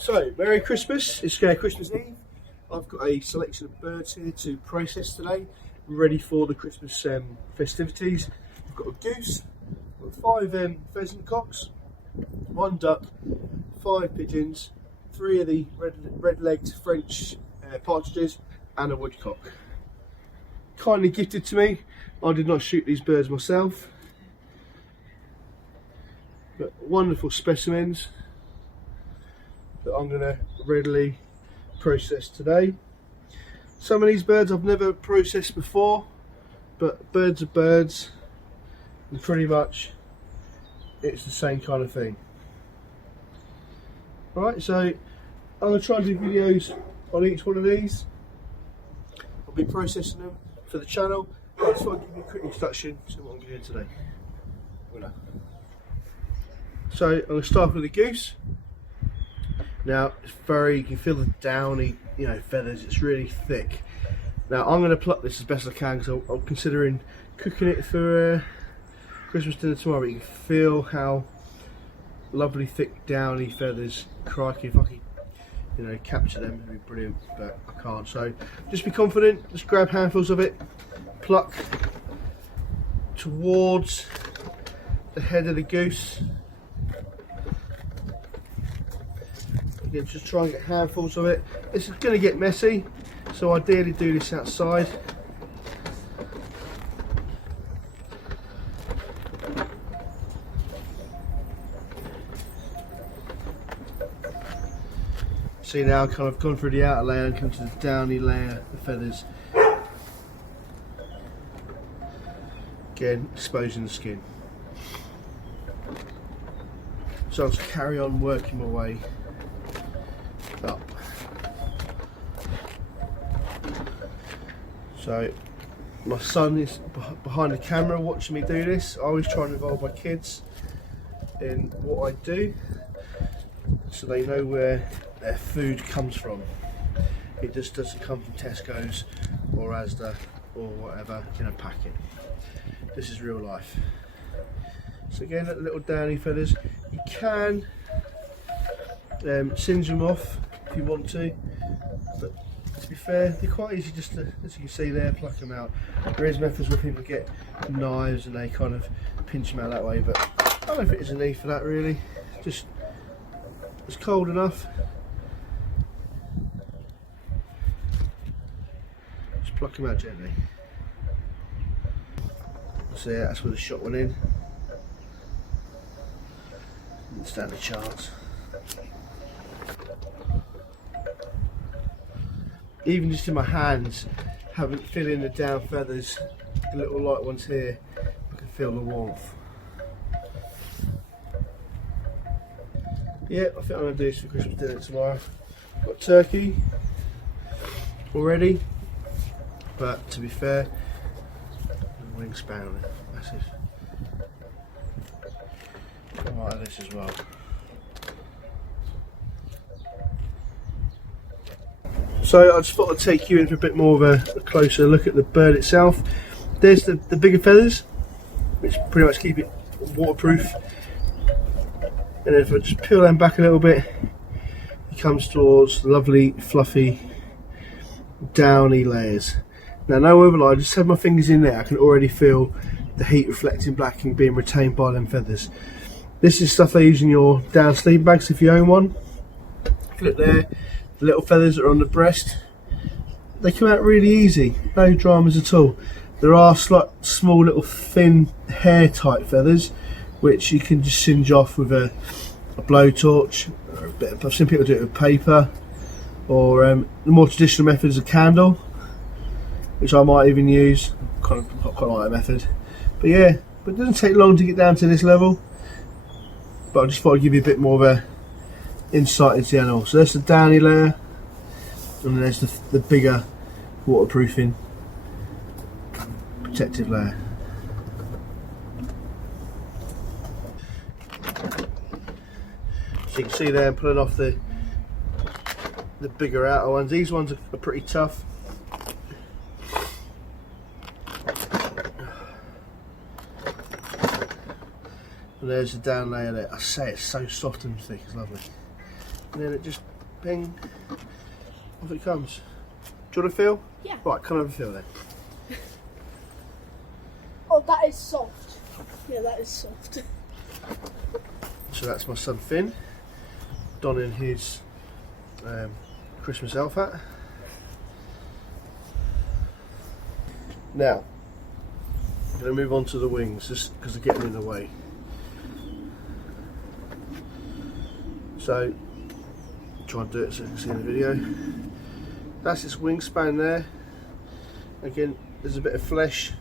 So, Merry Christmas, it's Christmas Eve. I've got a selection of birds here to process today, ready for the Christmas festivities. I've got a goose, I've got 5 pheasant cocks, 1 duck, 5 pigeons, 3 of the red-legged French partridges, and a woodcock. Kindly gifted to me. I did not shoot these birds myself, but wonderful specimens that I'm going to readily process today. Some of these birds I've never processed before, but birds are birds, and pretty much it's the same kind of thing. Alright, so I'm going to try and do videos on each one of these. I'll be processing them for the channel. I just want to give you a quick introduction to what I'm doing today. So I'm going to start with the goose. Now it's you can feel the downy, feathers. It's really thick. Now I'm going to pluck this as best I can because I'm considering cooking it for Christmas dinner tomorrow. But you can feel how lovely, thick, downy feathers. Crikey, if I could, capture them, it'd be brilliant. But I can't. So just be confident. Just grab handfuls of it, pluck towards the head of the goose. Again, just try and get handfuls of it. This is going to get messy, so ideally do this outside. See, now I've kind of gone through the outer layer and come to the downy layer of feathers. Again, exposing the skin. So I'll just carry on working my way up. So my son is behind the camera watching me do this. I always try and involve my kids in what I do so they know where their food comes from. It just doesn't come from Tesco's or Asda or whatever in a packet. This is real life. So again, little downy feathers. You can singe them off if you want to, but to be fair, they're quite easy just to, as you can see there, pluck them out. There is methods where people get knives and they kind of pinch them out that way, but I don't think there's a need for that really. Just, it's cold enough. Just pluck them out gently. So yeah, that's where the shot went in. Didn't stand a chance. Even just in my hands, feeling the down feathers, the little light ones here, I can feel the warmth. Yeah, I think I'm going to do this for Christmas dinner tomorrow. Got turkey already, but to be fair, the wingspan on it, massive. I might have this as well. So I just thought I'd take you in for a bit more of a closer look at the bird itself. There's the bigger feathers, which pretty much keep it waterproof. And then if I just peel them back a little bit, it comes towards the lovely, fluffy, downy layers. Now, no overlay, I just have my fingers in there. I can already feel the heat reflecting back and being retained by them feathers. This is stuff they use in your down sleeve bags if you own one. If you look there, the little feathers that are on the breast, they come out really easy, no dramas at all. There are small little thin hair type feathers which you can just singe off with a blowtorch. I've seen people do it with paper, or the more traditional method is a candle, which I might even use. Quite like that method. But yeah, but it doesn't take long to get down to this level. But I just thought I'd give you a bit more of a insight into the animal. So there's the downy layer, and then there's the bigger waterproofing protective layer. So you can see there I'm pulling off the bigger outer ones. These ones are pretty tough. And there's the down layer there. I say it's so soft and thick, it's lovely. and then it just ping, off it comes. Do you want to feel? Yeah. Right, come over and feel then. Oh, that is soft. Yeah, that is soft. So that's my son Finn, donning his Christmas elf hat. Now, I'm going to move on to the wings, just because they're getting in the way. So, try and do it so you can see in the video. That's its wingspan there. Again, there's a bit of flesh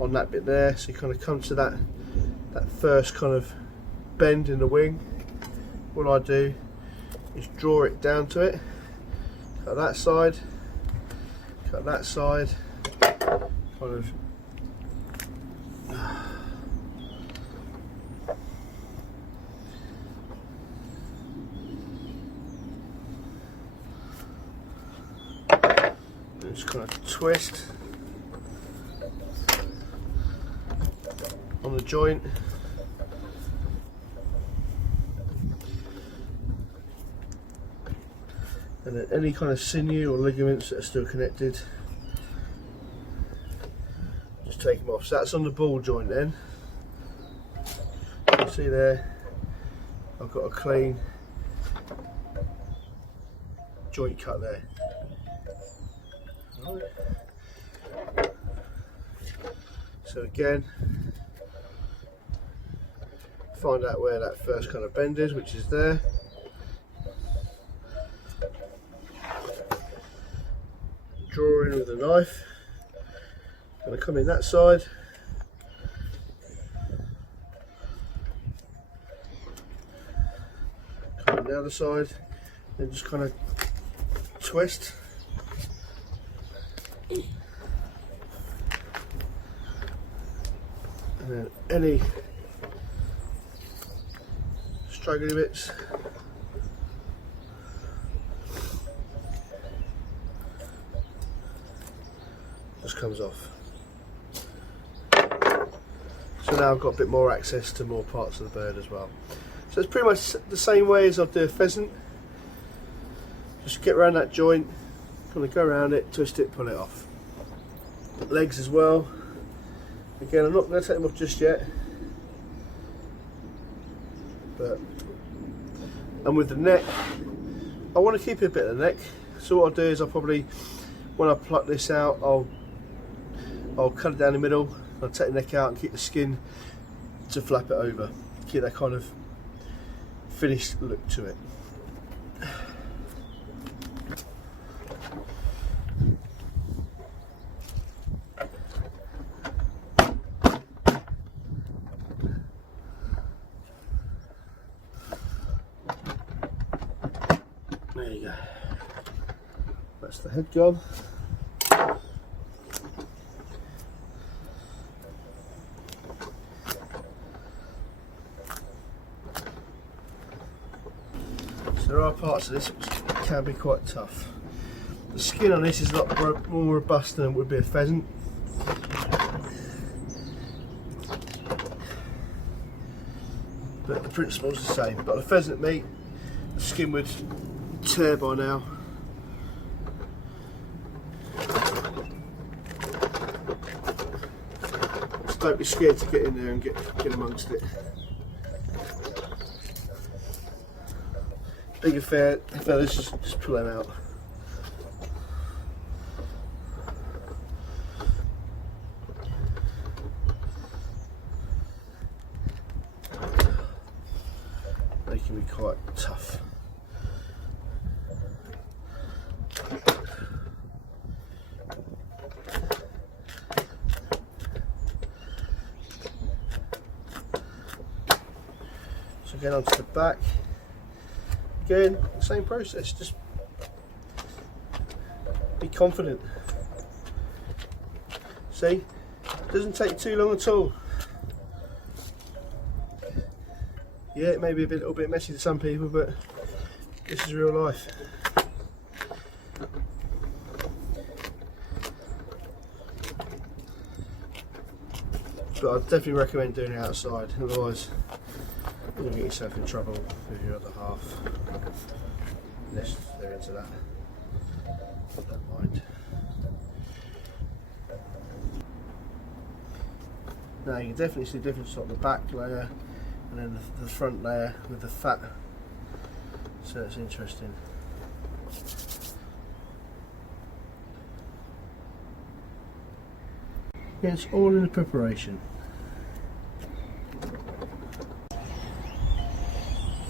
on that bit there, so you kind of come to that first kind of bend in the wing. What I do is draw it down to it, cut that side, kind of just kind of twist on the joint. And then any kind of sinew or ligaments that are still connected, just take them off. So that's on the ball joint then. You can see there, I've got a clean joint cut there. Right. So again, find out where that first kind of bend is, which is there. Draw in with a knife. Going to come in that side. Come in the other side. Then just kind of twist. And then any straggly bits, just comes off. So now I've got a bit more access to more parts of the bird as well. So it's pretty much the same way as I'd do a pheasant. Just get around that joint, kind of go around it, twist it, pull it off. Legs as well. Again, I'm not going to take them off just yet, and with the neck, I want to keep a bit of the neck. So what I'll do is I'll probably, when I pluck this out, I'll cut it down the middle. I'll take the neck out and keep the skin to flap it over, keep that kind of finished look to it. There you go. That's the head gone. So there are parts of this which can be quite tough. The skin on this is a lot more robust than it would be a pheasant. But the principle's the same. But the pheasant meat, the skin would tear by now. Just don't be scared to get in there and get amongst it. Bigger feathers, just pull them out. They can be quite tough. So again onto the back. Again, same process, just be confident. See, it doesn't take too long at all. Yeah, it may be a little bit messy to some people, but this is real life. But I'd definitely recommend doing it outside, otherwise you'll get yourself in trouble with your other half. unless they're into that. Don't mind. Now you can definitely see the difference on the back layer and then the front layer with the fat, so it's interesting. Yeah, it's all in the preparation.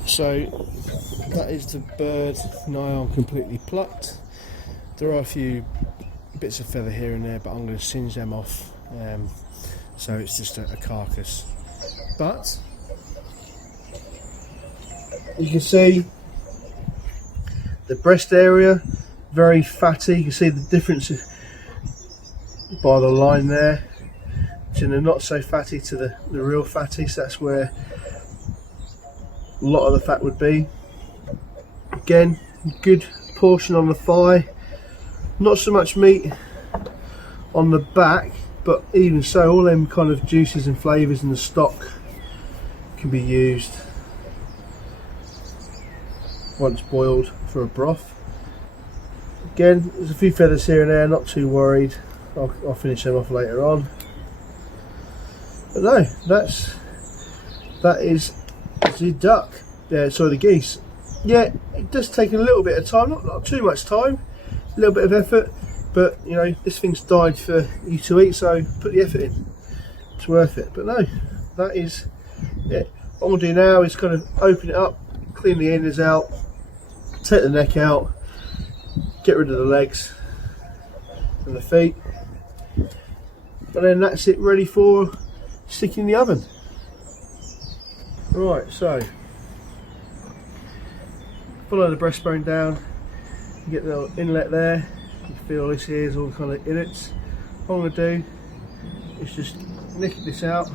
So that is the bird nigh on completely plucked. There are a few bits of feather here and there, but I'm going to singe them off, so it's just a carcass. But you can see the breast area, very fatty. You can see the difference by the line there, and they're not so fatty to the real fatty, so that's where a lot of the fat would be. Again, good portion on the thigh, not so much meat on the back, but even so, all them kind of juices and flavours in the stock can be used once boiled for a broth. Again, there's a few feathers here and there, not too worried. I'll finish them off later on. But no, that is the duck. Yeah, sorry, the geese. Yeah, it does take a little bit of time, not too much time, a little bit of effort, but you know, this thing's died for you to eat, so put the effort in. It's worth it. But no, that is it. What we'll do now is kind of open it up, clean the innards out, take the neck out, get rid of the legs and the feet, and then that's it, ready for sticking in the oven. Right, so follow the breastbone down, you get the little inlet there, you feel this here is all kind of innards. What I'm going to do is just nick this out,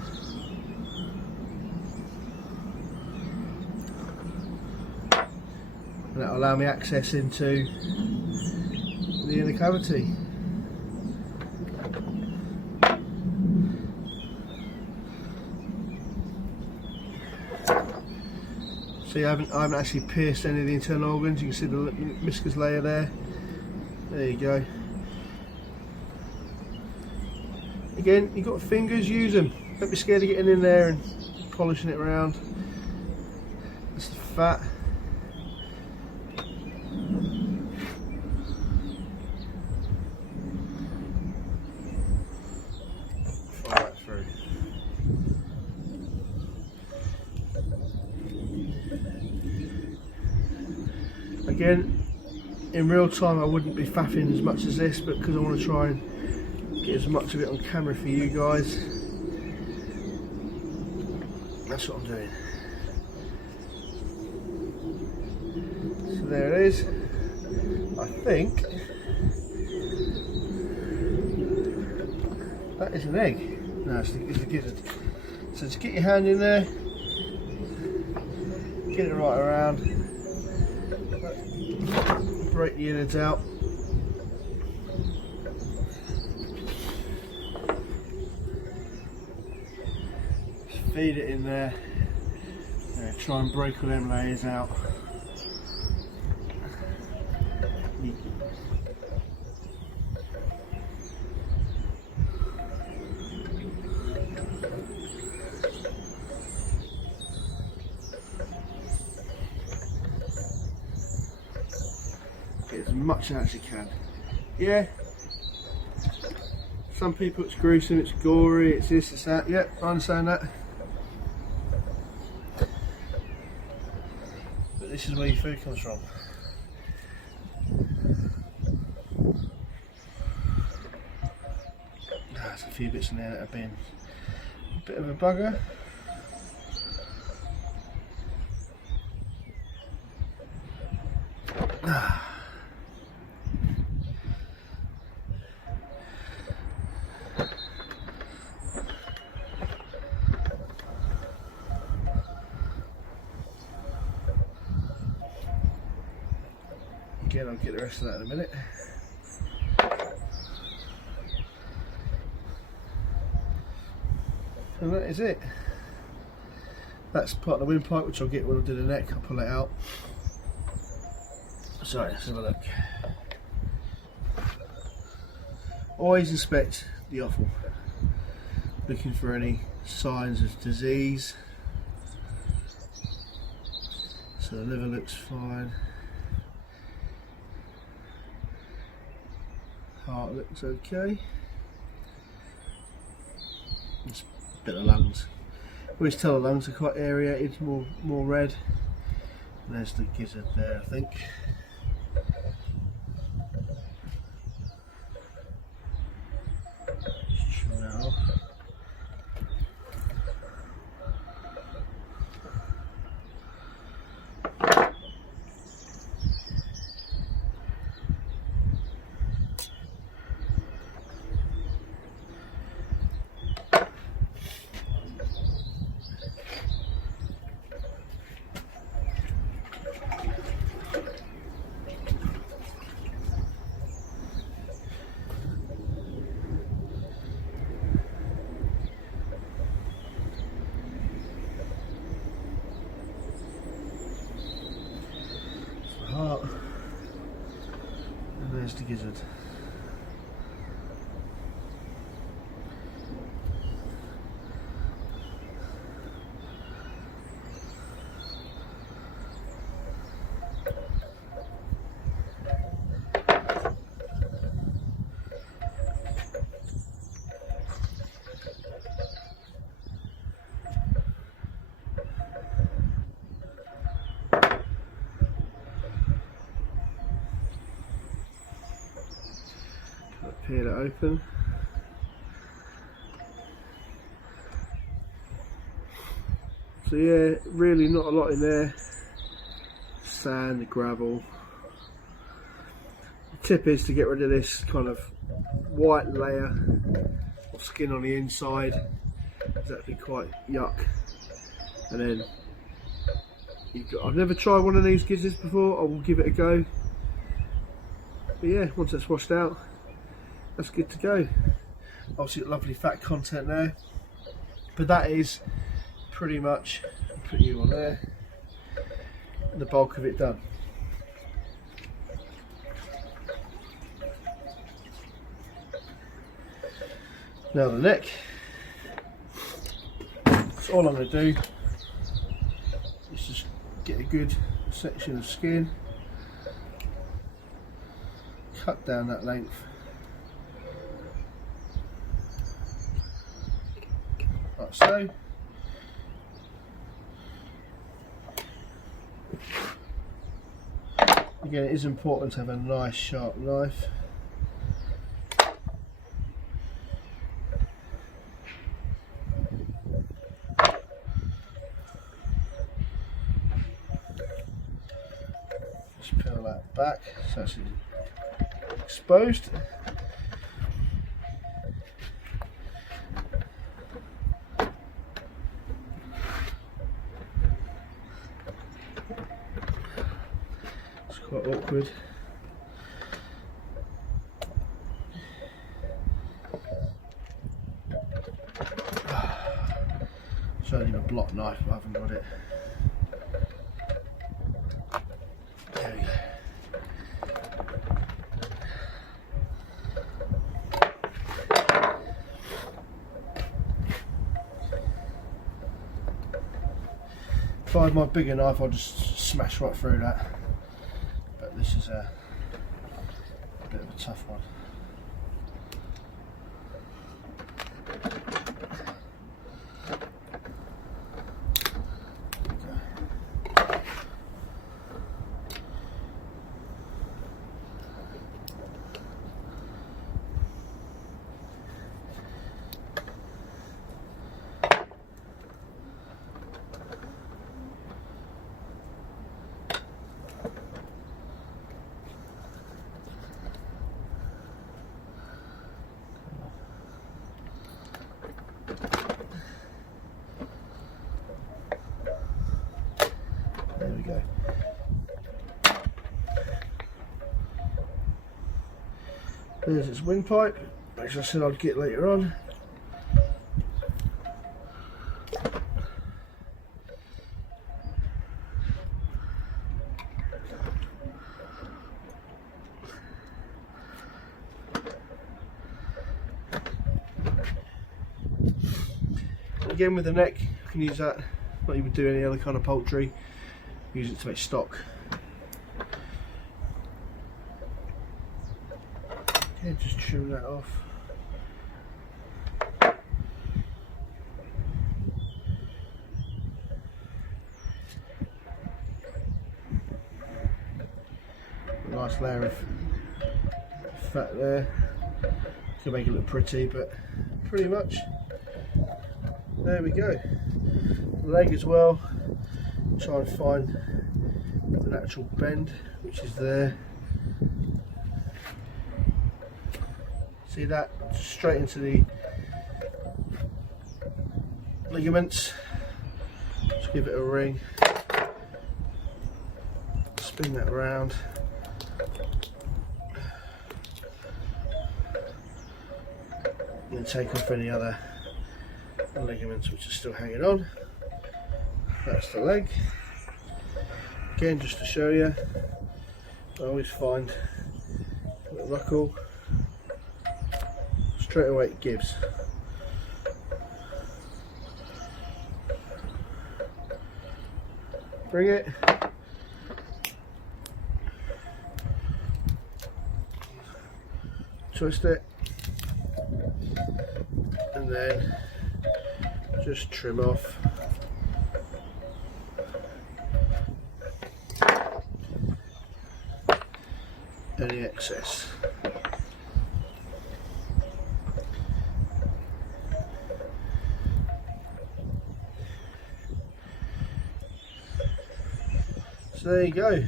and that will allow me access into the inner cavity. See, I haven't actually pierced any of the internal organs. You can see the meniscus layer there. There you go. Again, you've got fingers, use them. Don't be scared of getting in there and polishing it around. That's the fat. Follow that through. Again, in real time I wouldn't be faffing as much as this, but because I want to try and get as much of it on camera for you guys, that's what I'm doing. So there it is. I think that is an egg. No, it's a gizzard. So just get your hand in there, get it right around, break the innards out. Just feed it in there. Try and break all them layers out. Get as much out as you can. Yeah, some people it's gruesome, it's gory, it's this, it's that. Yep, I understand that. But this is where your food comes from. There's a few bits in there that have been a bit of a bugger. Again, I'll get the rest of that in a minute. And that is it. That's part of the windpipe, which I'll get when I do the neck. I'll pull it out. So let's have a look. Always inspect the offal, looking for any signs of disease. So the liver looks fine. Heart looks okay. Just a bit of lungs. Always tell the lungs are quite aerated, more red. And there's the gizzard there, I think. Just trim that off. Heart, and there's the gizzard. Peel it open. So yeah, really not a lot in there. Sand, gravel. The tip is to get rid of this kind of white layer of skin on the inside. That'd be quite yuck. And then I've never tried one of these gizzards before. I will give it a go. But yeah, once that's washed out, that's good to go. Obviously lovely fat content there, but that is pretty much, put you on there, the bulk of it done. Now the neck, so all I'm going to do is just get a good section of skin, cut down that length. Like so. Again, it is important to have a nice sharp knife. Just peel that back so it's exposed. Quite awkward. So I need a block knife, but I haven't got it. There we go. If I had my bigger knife, I'll just smash right through that. But this is a bit of a tough one. There we go. There's its windpipe, which I said I'd get later on. again with the neck, you can use that like you would do any other kind of poultry. Use it to make stock. Okay, just trim that off. Nice layer of fat there. Can make it look pretty, but pretty much there we go. The leg as well. Try and find the natural bend, which is there. See that? Straight into the ligaments. Just give it a ring. Spin that around. And then take off any other ligaments which are still hanging on. That's the leg. Again, just to show you, I always find the ruckle. Straight away it gives. Bring it. Twist it. And then just trim off any excess. So there you go.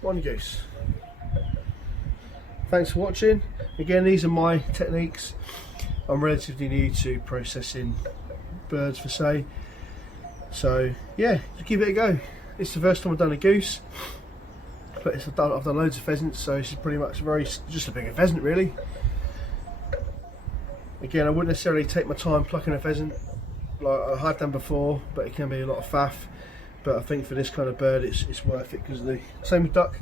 One goose. Thanks for watching. Again, these are my techniques. I'm relatively new to processing birds for say. So yeah, just give it a go. It's the first time I've done a goose, but I've done loads of pheasants, so this is pretty much just a bigger pheasant really. Again, I wouldn't necessarily take my time plucking a pheasant like I have done before, but it can be a lot of faff. But I think for this kind of bird, it's worth it because of the same with duck,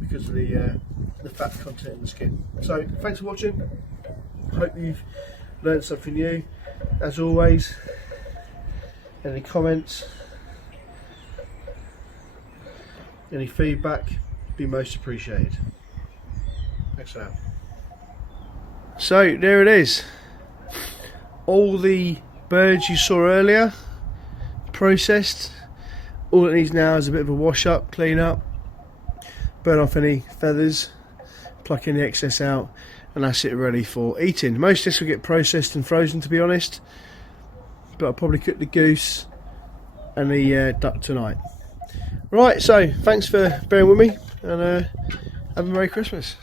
because of the fat content in the skin. So thanks for watching. Hope you've learned something new. As always, any comments, any feedback, be most appreciated. Thanks for that. So there it is. All the birds you saw earlier, processed. All it needs now is a bit of a wash up, clean up, burn off any feathers, pluck any excess out, and that's it ready for eating. Most of this will get processed and frozen, to be honest, but I'll probably cook the goose and the duck tonight. Right, so thanks for bearing with me, and have a Merry Christmas.